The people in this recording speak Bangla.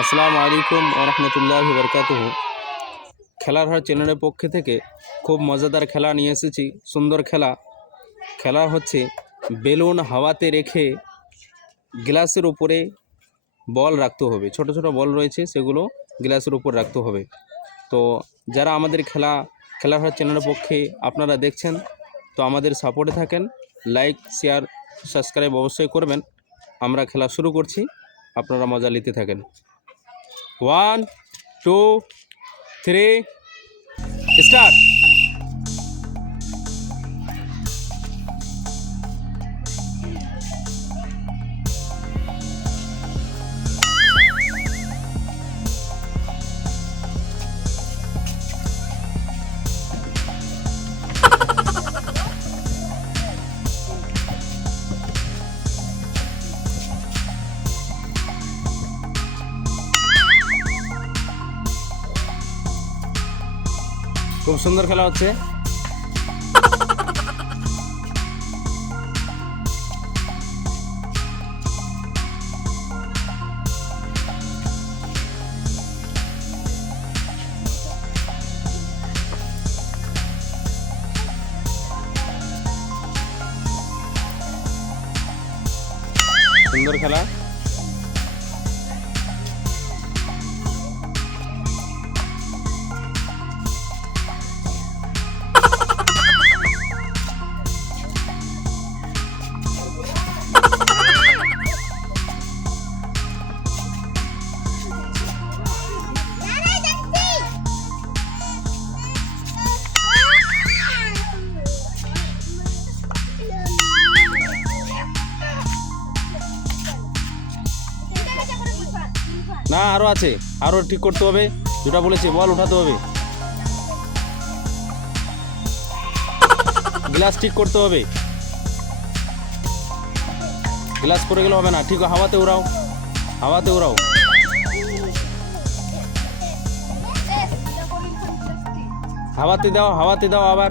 আসসালামু আলাইকুম রহমতুল্লাহ বরকাতুহ। খেলার হার চ্যানেলের পক্ষ থেকে খুব মজাদার খেলা নিয়ে এসেছি, সুন্দর খেলা। খেলা হচ্ছে বেলুন হাওয়াতে রেখে গ্লাসের উপরে বল রাখতে হবে। ছোট ছোট বল রয়েছে, সেগুলো গ্লাসের উপর রাখতে হবে। তো যারা আমাদের খেলা, খেলার হার চ্যানেলের পক্ষে আপনারা দেখছেন, তো আমাদের সাপোর্টে থাকেন। লাইক, শেয়ার, সাবস্ক্রাইব অবশ্যই করবেন। আমরা খেলা শুরু করছি, আপনারা মজা নিতে থাকেন। ওয়ান টু থ্রি স্টার্ট খুব সুন্দর খেলা হচ্ছে সুন্দর খেলা না আরও আছে। আরও ঠিক করতে হবে। যেটা বলেছে, বল, উঠাতে হবে। গ্লাস ঠিক করতে হবে। গ্লাস পরে গেলে হবে না। ঠিক, হাওয়াতে উড়াও। হাওয়াতে উড়াও। হাওয়াতে দাও হাওয়াতে দাও আবার।